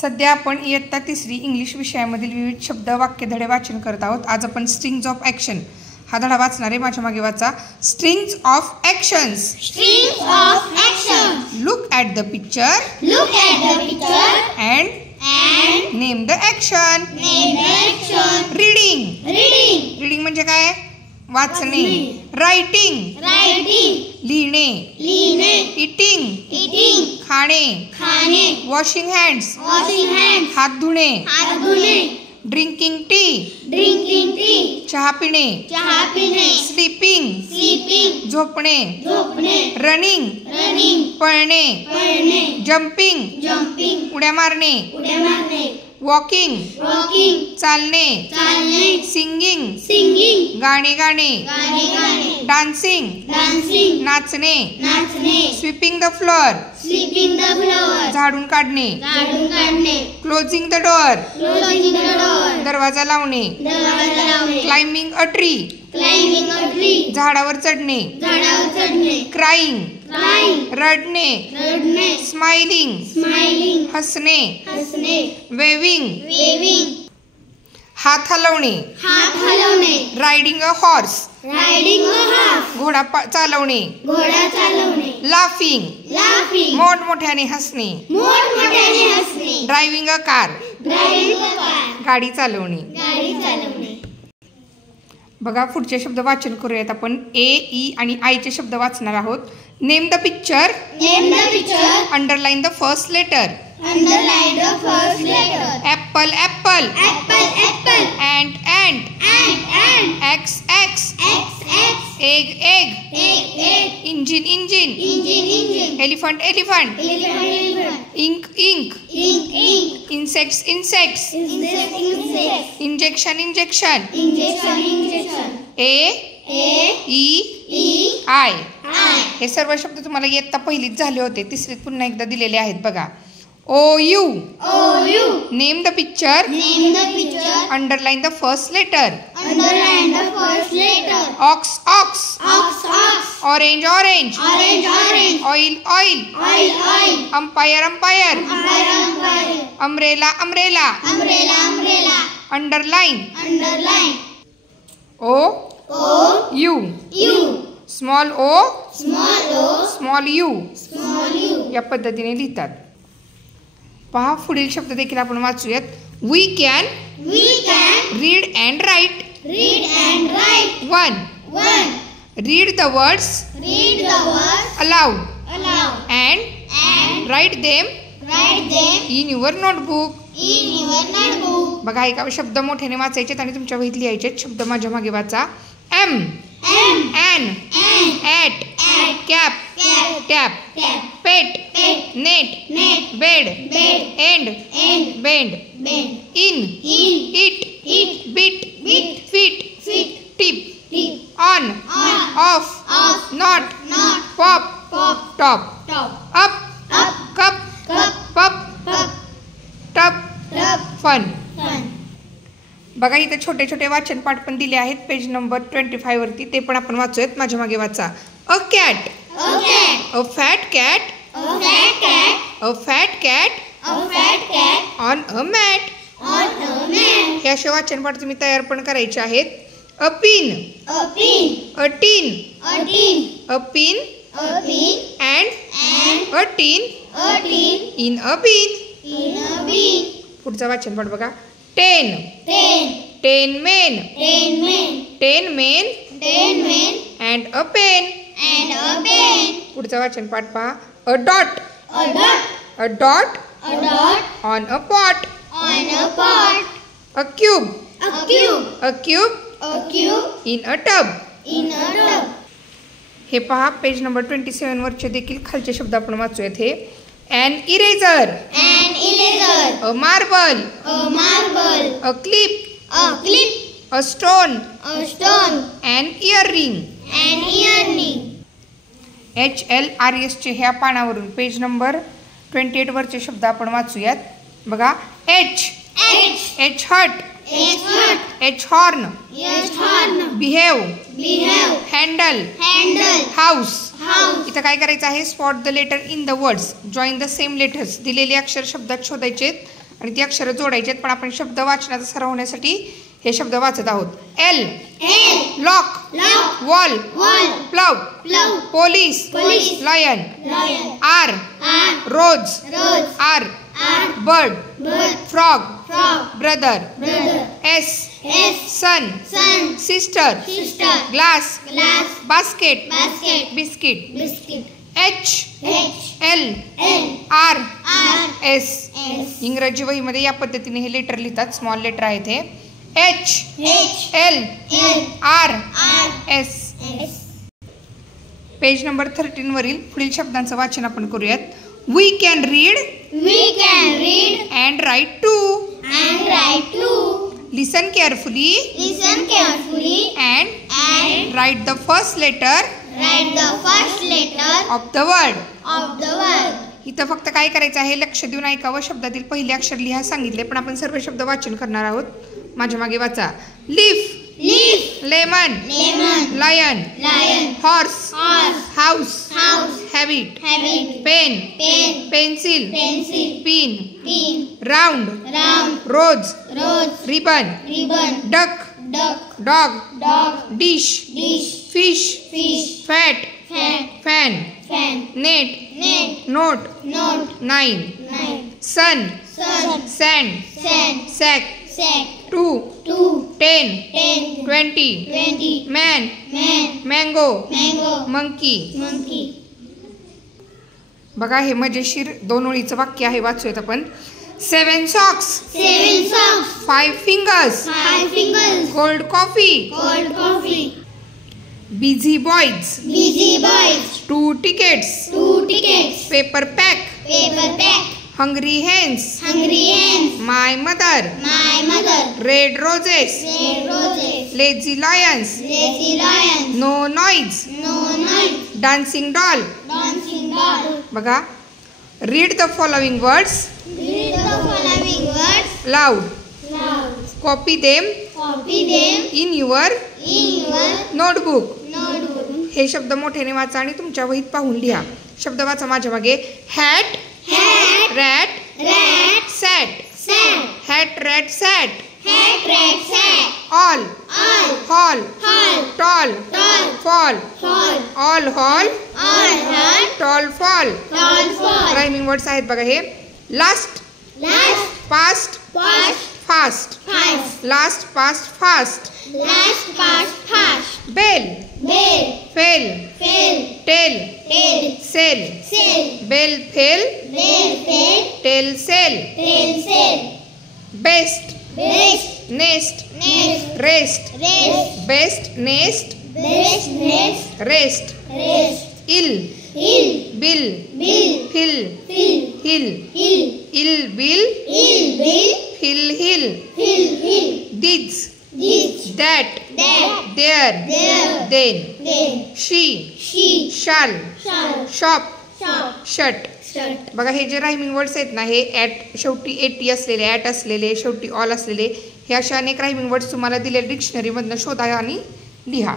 सध्या आपण इयत्ता तिसरी इंग्लिश विषयामधील विविध शब्द वाक्यधडे वाचन करत आहोत। आज आपण स्ट्रिंग्स ऑफ ॲक्शन हा धडा वाचणार आहे। माझ्या मागे वाचा। Strings of actions. Strings of action. Look at the picture Look at the picture and name the action. name the action. Reading. Reading, reading म्हणजे काय? वाचणे। रायटिंग। writing, लिहिणे। लिहिणे, इटिंग। eating, खाणे। खाणे, वॉशिंग हँड्स। washing hands, हात धुणे। हात धुणे, ड्रिंकिंग टी। drinking tea, चहा पिणे। चहा पिणे, स्लीपिंग। sleeping, झोपणे। झोपणे, रनिंग। running, पळणे। पळणे, जम्पिंग। jumping, उड्या मारणे। उड्या मारणे, वॉकिंग। walking, चालणे। चालणे, सिंगिंग। singing, गाणे गाणे। गाणे गाणे, डान्सिंग। dancing, नाचणे। नाचणे, sweeping the floor. sweeping the floor, झाडून काढणे। झाडून काढणे, closing the door. closing the door, दरवाजा लावणे। दरवाजा लावणे, climbing a tree. climbing a tree, झाडावर चढणे। झाडावर चढणे, क्राईंग। crying, रडणे। रडणे, स्माइलिंग। smiling, हसणे। हसणे, वेविंग। waving, हात हलवणे। हात हलवणे, riding a horse. riding a horse, घोडा चालवणे। घोडा चालवणे, लाफिंग। laughing, मोठमोठ्याने हसणे। मोठमोठ्याने हसणे, driving a car. driving a car, गाडी चालवणे। गाडी चालवणे. बघा पुढचे शब्द वाचन करूयात आपण। ए, ई आणि आयचे शब्द वाचणार आहोत। Name the picture. Name the picture, underline the first letter. underline the first letter. Apple apple. Apple, apple, ant ant. ant, X X. X, X, egg egg. egg, egg, engine engine. engine, engine, elephant elephant. elephant, elephant, ink ink. ink, ink, insects insects. insect, insect, injection injection. injection, injection. A, A, E, E, I. I. हे सर्व शब्द तुम्हाला इयत्ता पहिलीत झाले होते। तिसरीत पुन्हा एकदा दिलेले आहेत बघा। O U. O, U. Name the picture. Name the picture, underline the first letter. underline the first letter. Ox ox. Ox, ox, orange orange. orange, orange, oil oil. oil, oil, umpire umpire. umpire, umpire, umbrella umbrella. umbrella, umbrella, underline. underline. O O, U. U, small o small o, small u small u. या पद्धतीने लिहितात। पहा पुढील शब्द देखील आपण वाचूयात। We can We can read and write. read and write. 1. One, read the words read the words aloud aloud and write them write them in your notebook. in your notebook. बघा एका शब्द मोठ्याने वाचायचे आणि तुमच्या वहीत लिहायचे। शब्द माझ्या मागे वाचा। M M, N N, at at, cap cap, tap tap, pet pet, net net, bed bed, end end, bend bend, in in, it it, bit bit, fit fit, tip tip, on on, off off, not not, pop pop, top top, up up, cup cup, pup pup, tub rub, fun. fun. बघा इथे छोटे छोटे वाचन पाठ पण दिले आहेत page number 25 वरती। ते पण आपण वाचूयात। माझ्या मागे वाचा। A cat. A cat, a fat cat. a fat cat, a fat cat a fat cat on a mat. on a mat. हे असे वाचन पाठ तुम्ही तयार पण करायचे आहेत। अ pin. A pin, a tin. a tin, a pin a pin, and and a tin a tin in a bin. in a bin. पुढचा वाचन पाठ बघा। 10 Ten, 10 men. 10 men, 10 men 10 men, and a pen. and a pen. पुढचा वाचन पाठ पहा। A dot. A dot, a dot a dot on a pot. on a pot. A cube. A cube, a cube a cube in a tub. in a tub. हे पहा page number 27 वरचे देखील खालचे शब्द आपण वाचूयात। हे an eraser. An eraser, a marble. a marble, a clip. a clip, a stone a stone, and earring. an earring. HLRSचे ह्या पानावरून पेज नंबर 28 वरचे शब्द आपण वाचूयात। बघा। एच H, हट। H hut, H horn. H horn, behave. behave, handle. handle, house. house. इथं काय करायचं आहे? Spot the letter in the words, join the same letters. दिलेले अक्षर शब्दात शोधायचे आणि ती अक्षरं जोडायची आहेत. पण आपण शब्द वाचनाचा सराव होण्यासाठी हे शब्द वाचत आहोत. L lock wall plough police lion. R rose R bird frog brother. S sun sister glass basket biscuit. H L R S. इंग्रजी वहीमध्ये या पद्धतीने हे लेटर लिहितात. स्मॉल लेटर आहेत हे. H L R S. Page number 13 वरील पुढील शब्दांचं वाचन आपण करूयात. We can read and write too. Listen carefully and write the first letter of the word. इथं फक्त काय करायचं आहे, लक्ष देऊन ऐकावं. शब्दातील पहिले अक्षर लिहा सांगितले, पण आपण सर्व शब्द वाचन करणार आहोत. माझ्या मागे वाचा. Leaf lemon lion horse house habit pen pencil pin round rose ribbon duck dog dish fish fat fan net note 9 sun sand sack 2 10 20 man mango monkey. बघा हे मजेशीर 2 ओळीचं वाक्य आहे. वाचूयात आपण. 7 socks 5 fingers cold coffee busy boys 2 tickets paper pack hungry hens my mother red roses lazy lions no noise dancing doll. बघा. read the following words loud. copy them in your notebook. हे शब्द मोठ्याने वाचा आणि तुमच्या वहीत पाहून लिहा. शब्द वाचा माझ्या मागे. Hat rat sat hat rat sat all hall tall fall all hall tall fall. Rhyming words आहेत बघा हे. Last past fast last past fast bell fell tell sell bell fell tell sell best nest rest best nest rest ill bill fill hill ill bill fill hill this that there then she shall shop shut. बघा हे जे rhyming words आहेत ना, हे at शेवटी eighty असलेले, at असलेले, शेवटी ऑल असलेले, हे अशा अनेक रायमिंग वर्ड्स तुम्हाला दिलेल्या डिक्शनरीमधनं शोधा आणि लिहा.